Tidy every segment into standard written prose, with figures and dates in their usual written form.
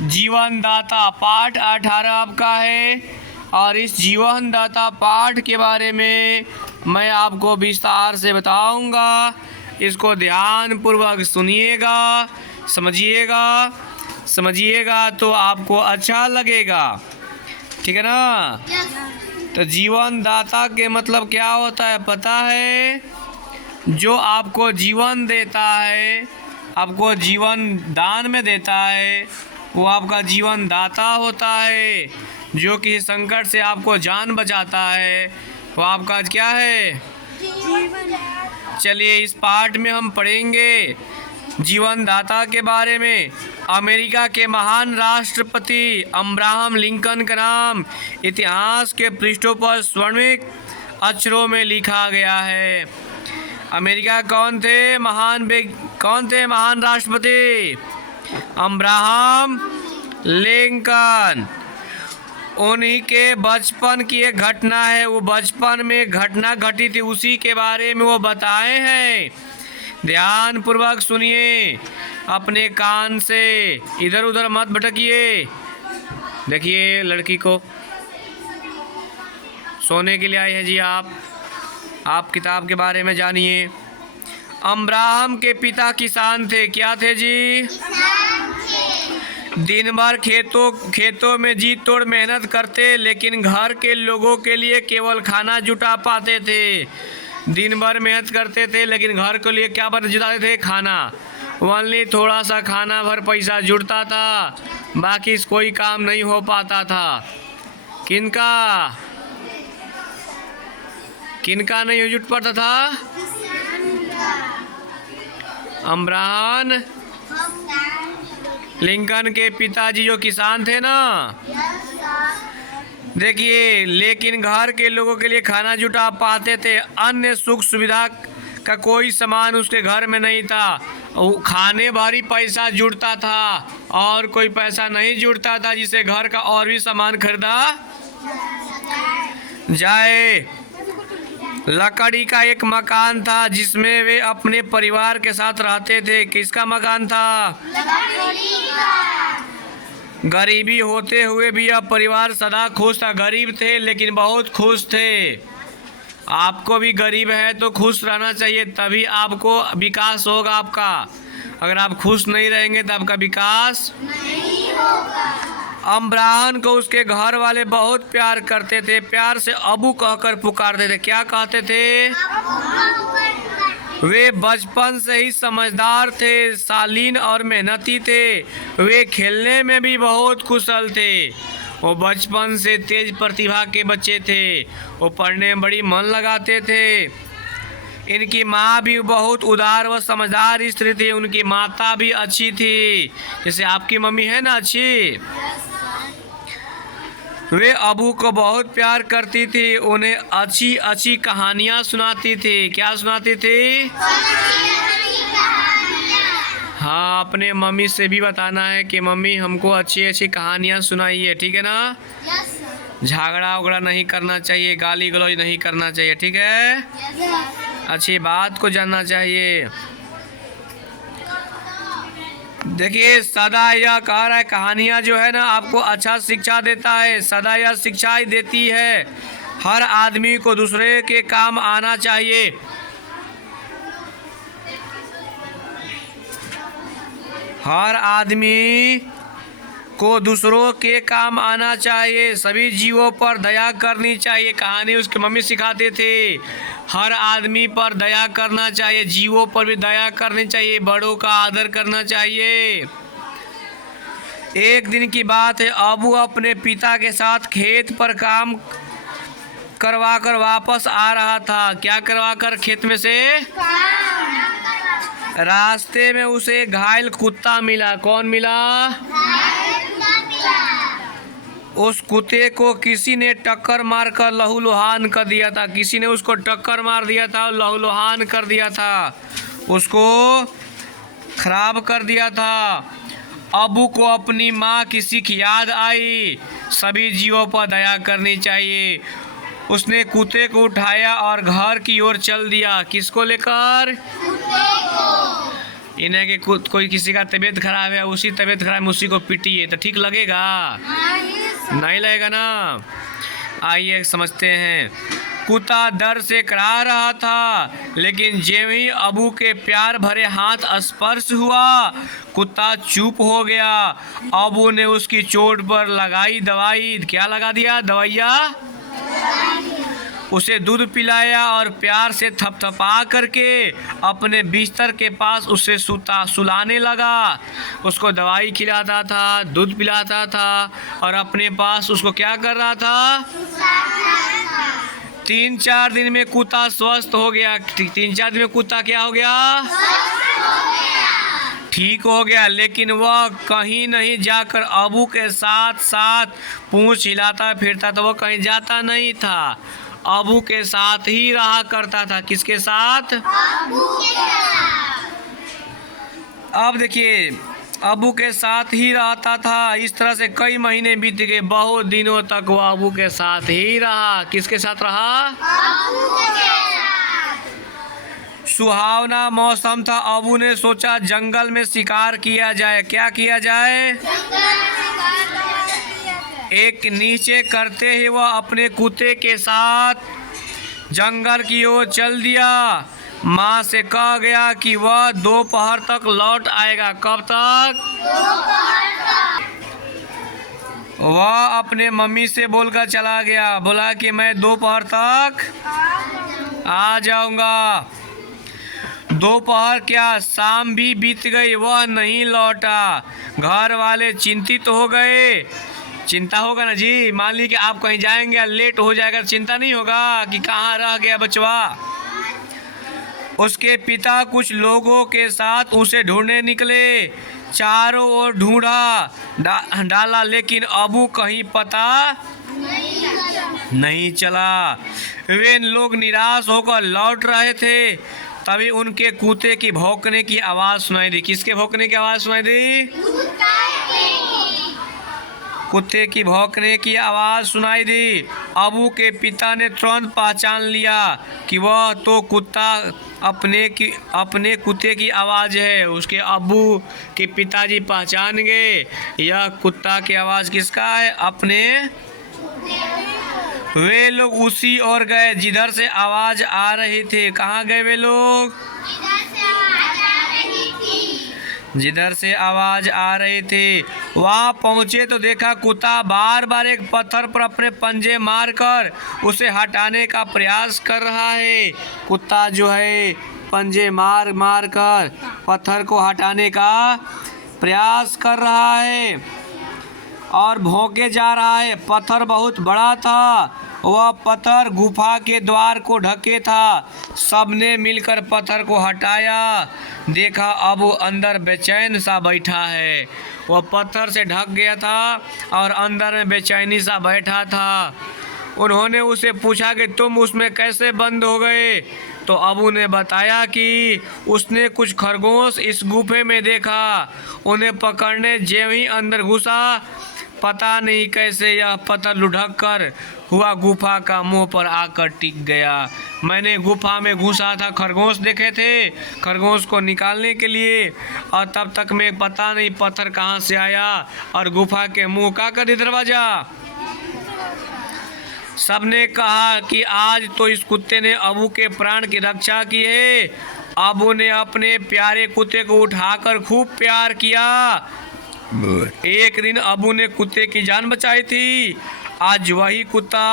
जीवनदाता पाठ 18 आपका है और इस जीवनदाता पाठ के बारे में मैं आपको विस्तार से बताऊंगा। इसको ध्यानपूर्वक सुनिएगा, समझिएगा तो आपको अच्छा लगेगा, ठीक है ना। तो जीवनदाता के मतलब क्या होता है पता है? जो आपको जीवन देता है, आपको जीवन दान में देता है, वो आपका जीवन दाता होता है। जो किसी संकट से आपको जान बचाता है, वो आपका क्या है? चलिए इस पाठ में हम पढ़ेंगे जीवन दाता के बारे में। अमेरिका के महान राष्ट्रपति अब्राहम लिंकन का नाम इतिहास के पृष्ठों पर स्वर्णिम अक्षरों में लिखा गया है। अमेरिका कौन थे महान राष्ट्रपति? Abraham Lincoln. उन्हीं के बचपन की एक घटना है, वो बचपन में एक घटना घटी थी, उसी के बारे में वो बताए हैं। ध्यान पूर्वक सुनिए, अपने कान से इधर उधर मत भटकिए। देखिए लड़की को सोने के लिए आई है जी। आप किताब के बारे में जानिए। अब्राहम के पिता किसान थे। क्या थे जी? दिन भर खेतों में जी तोड़ मेहनत करते, लेकिन घर के लोगों के लिए केवल खाना जुटा पाते थे। दिन भर मेहनत करते थे, लेकिन घर के लिए क्या जुटाते थे? खाना। ओनली थोड़ा सा खाना भर पैसा जुटता था, बाकी कोई काम नहीं हो पाता था। किनका नहीं जुट पाता था? अब्राहम लिंकन के पिताजी जो किसान थे ना। देखिए, लेकिन घर के लोगों के लिए खाना जुटा पाते थे। अन्य सुख सुविधा का कोई सामान उसके घर में नहीं था। खाने भरी पैसा जुड़ता था और कोई पैसा नहीं जुड़ता था जिससे घर का और भी सामान खरीदा जाए। लकड़ी का एक मकान था जिसमें वे अपने परिवार के साथ रहते थे। किसका मकान था? गरीबी होते हुए भी यह परिवार सदा खुश था। गरीब थे लेकिन बहुत खुश थे। आपको भी गरीब है तो खुश रहना चाहिए, तभी आपको विकास होगा आपका। अगर आप खुश नहीं रहेंगे तो आपका विकास नहीं होगा। अब्राहम को उसके घर वाले बहुत प्यार करते थे। प्यार से अबू कहकर पुकारते थे। क्या कहते थे? वे बचपन से ही समझदार थे, शालीन और मेहनती थे। वे खेलने में भी बहुत कुशल थे। वो बचपन से तेज प्रतिभा के बच्चे थे। वो पढ़ने में बड़ी मन लगाते थे। इनकी माँ भी बहुत उदार व समझदार स्त्री थी। उनकी माता भी अच्छी थी, जैसे आपकी मम्मी है ना अच्छी। वे अबू को बहुत प्यार करती थी। उन्हें अच्छी अच्छी कहानियाँ सुनाती थी। क्या सुनाती थी? हाँ, अपने मम्मी से भी बताना है कि मम्मी हमको अच्छी अच्छी कहानियाँ सुनाइए, ठीक है ना। झगड़ा उगड़ा नहीं करना चाहिए, गाली गलौज नहीं करना चाहिए, ठीक है। अच्छी बात को जानना चाहिए। देखिए, सदा यह कह रहा है कहानियाँ जो है ना आपको अच्छा शिक्षा देता है। सदा यह शिक्षा ही देती है। हर आदमी को दूसरे के काम आना चाहिए। हर आदमी को दूसरों के काम आना चाहिए। सभी जीवों पर दया करनी चाहिए। कहानी उसकी मम्मी सिखाते थे। हर आदमी पर दया करना चाहिए, जीवों पर भी दया करनी चाहिए, बड़ों का आदर करना चाहिए। एक दिन की बात है, अबू अपने पिता के साथ खेत पर काम करवाकर वापस आ रहा था। क्या करवाकर? खेत में से। रास्ते में उसे घायल कुत्ता मिला। कौन मिला? उस कुत्ते को किसी ने टक्कर मारकर लहूलुहान कर दिया था। किसी ने उसको टक्कर मार दिया था और लहूलुहान कर दिया था, उसको खराब कर दिया था। अबू को अपनी माँ की सीख याद आई। सभी जीवों पर दया करनी चाहिए। उसने कुत्ते को उठाया और घर की ओर चल दिया। किसको लेकर? कुत्ते को। इन्हें कि कोई किसी का तबीयत खराब है, उसी तबीयत खराब में उसी को पीटिए तो ठीक लगेगा? नहीं लगेगा ना। आइए समझते हैं। कुत्ता डर से कराह रहा था, लेकिन जैसे ही अबू के प्यार भरे हाथ स्पर्श हुआ, कुत्ता चुप हो गया। अबू ने उसकी चोट पर लगाई दवाई। क्या लगा दिया? दवाइया। उसे दूध पिलाया और प्यार से थपथपा करके अपने बिस्तर के पास उसे सुलाने लगा। उसको दवाई खिलाता था, दूध पिलाता था और अपने पास उसको क्या कर रहा था? 3-4 दिन में कुत्ता स्वस्थ हो गया। 3-4 दिन में कुत्ता क्या हो गया? ठीक हो गया। लेकिन वह कहीं नहीं जाकर अबू के साथ साथ पूंछ हिलाता फिरता, तो वह कहीं जाता नहीं था, अबू के साथ ही रहा करता था। किसके साथ? अबू के साथ। अब देखिए, अबू के साथ ही रहता था। इस तरह से कई महीने बीत गए। बहुत दिनों तक वो अबू के साथ ही रहा। किसके साथ रहा? अबू के साथ। सुहावना मौसम था। अबू ने सोचा जंगल में शिकार किया जाए। क्या किया जाए? एक नीचे करते ही वह अपने कुत्ते के साथ जंगल की ओर चल दिया। माँ से कह गया कि वह दोपहर तक लौट आएगा। कब तक? दोपहर तक। वह अपने मम्मी से बोलकर चला गया, बोला कि मैं दोपहर तक आ जाऊंगा। दोपहर क्या, शाम भी बीत गई, वह नहीं लौटा। घर वाले चिंतित हो गए। चिंता होगा ना जी। मान ली कि आप कहीं जाएंगे, लेट हो जाएगा, चिंता नहीं होगा कि कहाँ रह गया बचवा। उसके पिता कुछ लोगों के साथ उसे ढूंढने निकले। चारों ओर ढूंढा डाला, लेकिन अबू कहीं पता नहीं चला। वे लोग निराश होकर लौट रहे थे। तभी उनके कुत्ते की भौंकने की आवाज़ सुनाई दी। किसके भौंकने की आवाज़ सुनाई दी? कुत्ते की भौंकने की आवाज़ सुनाई दी। अबू के पिता ने तुरंत पहचान लिया कि वह तो कुत्ता अपने कुत्ते की आवाज़ है। उसके अबू के पिताजी पहचान गए, यह कुत्ता की आवाज़ किसका है? अपने। वे लोग उसी ओर गए जिधर से आवाज़ आ रही थी। कहाँ गए वे लोग? जिधर से आवाज़ आ रही थी। वहाँ पहुँचे तो देखा कुत्ता बार बार एक पत्थर पर अपने पंजे मारकर उसे हटाने का प्रयास कर रहा है। कुत्ता जो है पंजे मार मार कर पत्थर को हटाने का प्रयास कर रहा है और भौंके जा रहा है। पत्थर बहुत बड़ा था। वह पत्थर गुफा के द्वार को ढके था। सबने मिलकर पत्थर को हटाया। देखा अब वो अंदर बेचैन सा बैठा है। वह पत्थर से ढक गया था और अंदर में बेचैनी सा बैठा था। उन्होंने उसे पूछा कि तुम उसमें कैसे बंद हो गए? तो अबू ने बताया कि उसने कुछ खरगोश इस गुफे में देखा। उन्हें पकड़ने ज्यों ही अंदर घुसा, पता नहीं कैसे यह पत्थर लुढ़क कर हुआ गुफा का मुंह पर आकर टिक गया। मैंने गुफा में घुसा था, खरगोश देखे थे, खरगोश को निकालने के लिए, और तब तक में पता नहीं पत्थर कहाँ से आया और गुफा के मुंह का कर दरवाजा। सबने कहा कि आज तो इस कुत्ते ने अबू के प्राण की रक्षा की है। अबू ने अपने प्यारे कुत्ते को उठाकर खूब प्यार किया। एक दिन अबू ने कुत्ते की जान बचाई थी। आज वही कुत्ता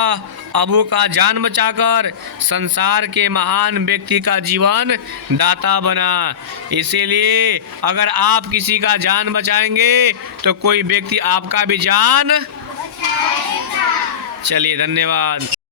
अबू का जान बचाकर संसार के महान व्यक्ति का जीवन दाता बना। इसीलिए अगर आप किसी का जान बचाएंगे तो कोई व्यक्ति आपका भी जान। चलिए, धन्यवाद।